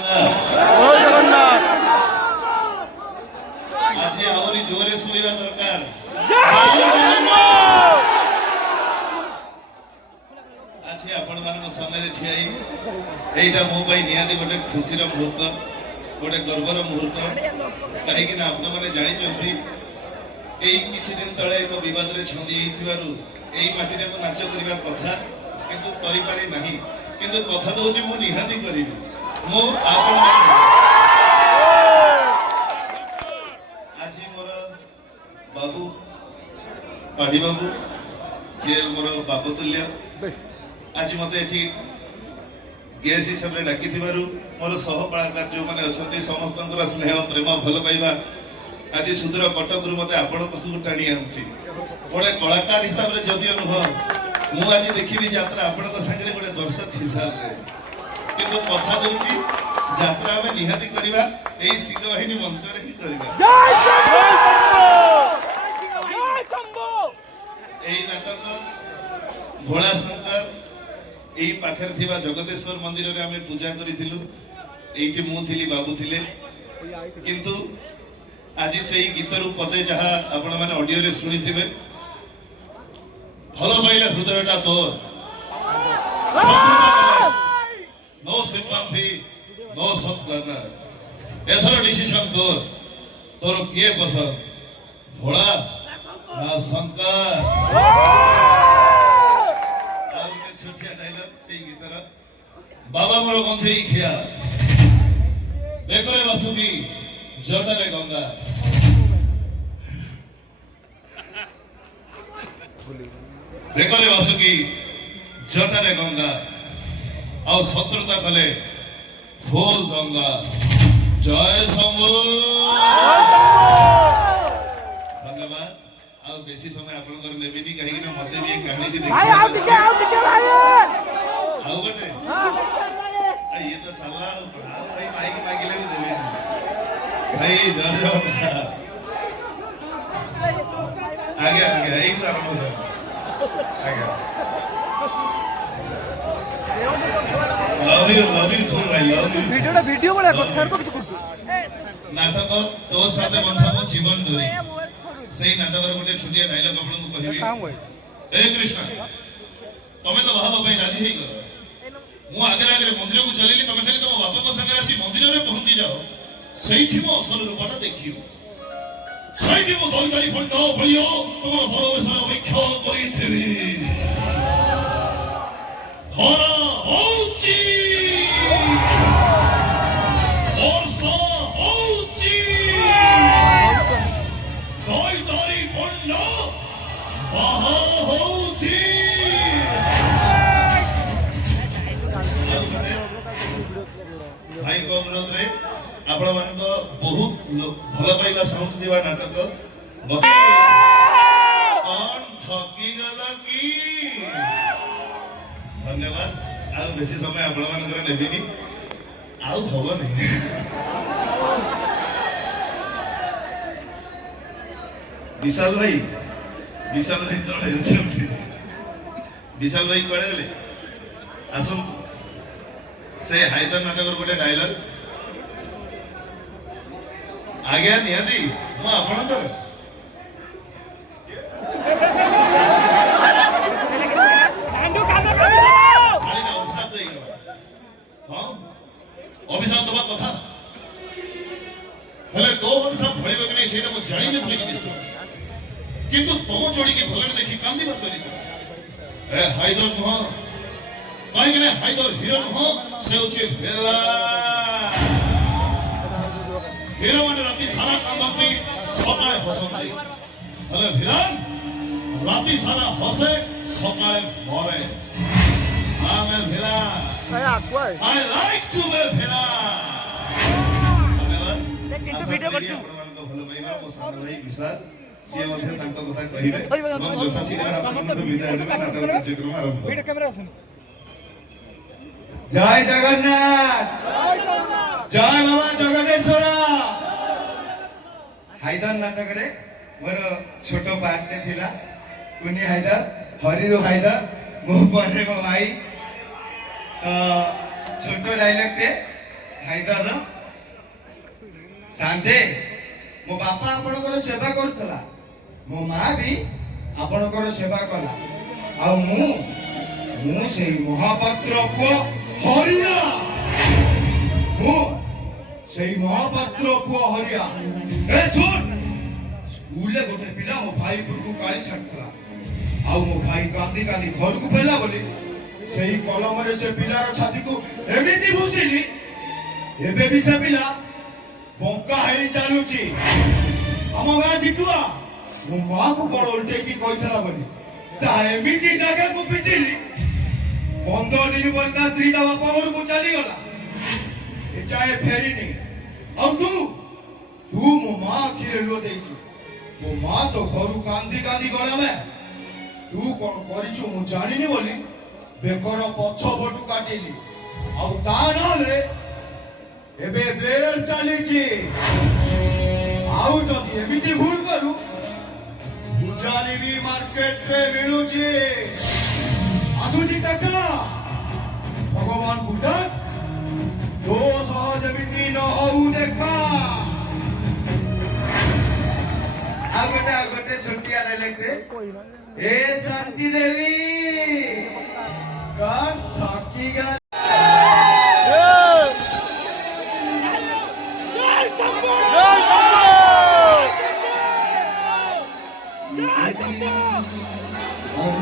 जय जगन्नाथ आज आहरी जोरे शुणा दरकार आज आपण मान सामने ठिया एटा मो भाई निहाती गोटे खुशी मुहूर्त गोटे गर्वर मुहूर्त कहीं आपण मैंने जानी किसी दिन तले एक बद छंदी माटी में नाच करने कथा किंतु करि नहीं किंतु कथा दौर मु निहाती करी मु आज मोर बाबू पाढ़ी बाबू जे मोर बाप तुल्य आज मत गेस्ट हिसाब से डाकी मोर सह कलाकार जो मैंने अच्छा समस्त स्नेह प्रेम भल पाइबा आज सुदूर कटक मत आपण पाखक टाणी आनुची गोटे कलाकार हिसाब से जदियो नुह मु आज देखी यात्रा आपण सागर गोटे दर्शक हिसाब से किंतु कथा दूची यात्रा में निहाती करबा एई सिद्ध वाहिनी मंच रे ही करबा जय शंभो जय शंभो एई नाटक भोला शंकर एई पाखर थिबा जगतेश्वर मंदिर रे हमें पूजा करिथिलु एइठी मु थिली बाबू थिले किंतु आज सेई गीत रु पदे जहा आपण माने ऑडियो रे सुनी थिबे भलो पाइले हृदयटा तोर नो सिंपैथी नो सत्कर्ना एथर डिसीजन तोर तोर किए पसंद भोला ना शंकर आउटे छोटिया डायलॉग सेई गीतर बाबा मोर गंथई खिया बेकरे वासुकी जटरे गंगा बेकरे वासुकी जटरे गंगा आ शत्रुता कले फूल गंगा जय शंभु धन्यवाद आ बेसी समय आपन कर नेबिनी कहि कि मते भी एक कहानी की देखि भाई आओ दिखे भाई आओ गटे आ ये तो चला आओ भाई माइक मांगिले भी देबे भाई जय जय आगे आगे एक आरंभ हो आगे love you too I love you video बड़ा सर को कुछ नाटक तो साथे बंधा मो जीवन धरी सेई नाटक रो गोटे छोटिया डायलॉग आपन को कहिबी ए कृष्ण तमे तो बाबा भाई राजी हेई कर मु आगे आगे मंदिर को चलेली तमे खाली तम बापा को संगे आसी मंदिर रे पहुंची जाओ सेइथि मो असल रूपटा देखियो सेइथि मो दईदारी फंड भलियो तमरो भरोसा अपेक्षा करिथिबी खरा होची वर्षा होची दईदारी फंड बाहा होची भाई को अनुरोध रे आपण मान को बहुत भल पाइबा साउंड दिवा नाटक कौन थकी गला की धन्यवाद आ बेसी समय आपण मान करे नेबिनी आउ भव नहीं विशाल भाई तोड़े छथि विशाल भाई कोड़े गले आसु से हाइदर नाटक गोटे डायलॉग आज्ञा निहाती मु आपणकर अभिशाप दबा कथा हेले दो अभिशाप भड़े कि नहीं सेटा मु जानि न भूली दिस किंतु तम जोड़ी के भलरे देखि कांदी बचली ए हाइदर नुह काई कि हाइदर हीरो नुह से होचे भेला हीरो माने राती सारा कांदती सकाय हसंती हेले भिलान राती सारा हसे सकाय मरे आमे भेला I like to be भेला धन्यवाद वीडियो करछु आपण को भलो पाइबा मो सामने भाई विशाल से मध्ये तांको कथा कहिबे हम जथा शीघ्र आपण को विदाय देबे नाटक कार्यक्रम आरंभ वीडियो कैमरा सुन जय जगन्नाथ जय बाबा जगदेश्वर हाइदर नाटक रे मोर छोटो पार्ट थिला कुनी हाइदर हरिरो हाइदर मो परे मो भाई छोटो डायलॉग टे ହାଇଦର ସାନ୍ତେ ମୋ ବାପା ଆପଣଙ୍କର ସେବା କରୁଥିଲା, ମୋ ମା ବି ଆପଣଙ୍କର ସେବା କଲା, ଆଉ ମୁଁ ସେଇ ମହାପାତ୍ର ପୁଅ ହରିଆ, ମୁଁ ସେଇ ମହାପାତ୍ର ପୁଅ ହରିଆ। ଏ ଶୁଣ, ସ୍କୁଲରେ ଗୋଟେ ପିଲା ମୋ ଭାଇ ଉପରକୁ କାଳି ଛାଡୁଥିଲା, ଆଉ ମୋ ଭାଇ କାନ୍ଦି କାନ୍ଦି ଘରକୁ ଫେରିଲା ବୋଲି ସେଇ କଲମରେ ସେ ପିଲାର ଛାତିକୁ ଏମିତି ଭୁସିଲି, ଏବେ ବି ସେ ପିଲା ବଙ୍କା ହେଇ ଚାଲୁଛି। ଆମ ଗାଁ ଜିଟୁଆ ମୋ ମାଆକୁ କଣ ଓଲଟେଇକି କହିଥିଲା ବୋଲି ତା ଏମିତି ଜାଗାକୁ ପିଟିଲି, 15 ଦିନ ପରେ ତା ସ୍ତ୍ରୀ ତା ବାପା ଘରକୁ ଚାଲିଗଲା, ଏ ଯାଏ ଫେରିନି। ଆଉ ତୁ ମୋ ମା ଆଖିରେ ଲୁହ ଦେଇଛୁ, ମୋ ମା ତ ଘରୁ କାନ୍ଦି କାନ୍ଦି ଗଲା ବେ, ତୁ କଣ କରିଛୁ ମୁଁ ଜାଣିନି ବୋଲି ବେକର ପଛ ପଟୁ କାଟିଲି, ଆଉ ତା ନହେଲେ ଏବେ ବ୍ଲେଡ୍ ଚାଲିଛି। ଆଉ ଯଦି ଏମିତି ଭୁଲ କରୁ ପୂଜାରୀ ବି ମାର୍କେଟରେ ମିଳୁଛି। ଆସୁଛି କାକା, ଭଗବାନ ବୁଢା ତୋ ସହ ଯେମିତି ନ ହଉ ଦେଖା। ଆଉ ଗୋଟେ ଛୋଟିଆ ଡାଇଲେକ୍ଟ, ଏ ଶାନ୍ତି ଦେବୀ କାର୍ ଥାକି ଗା जय शंभो! और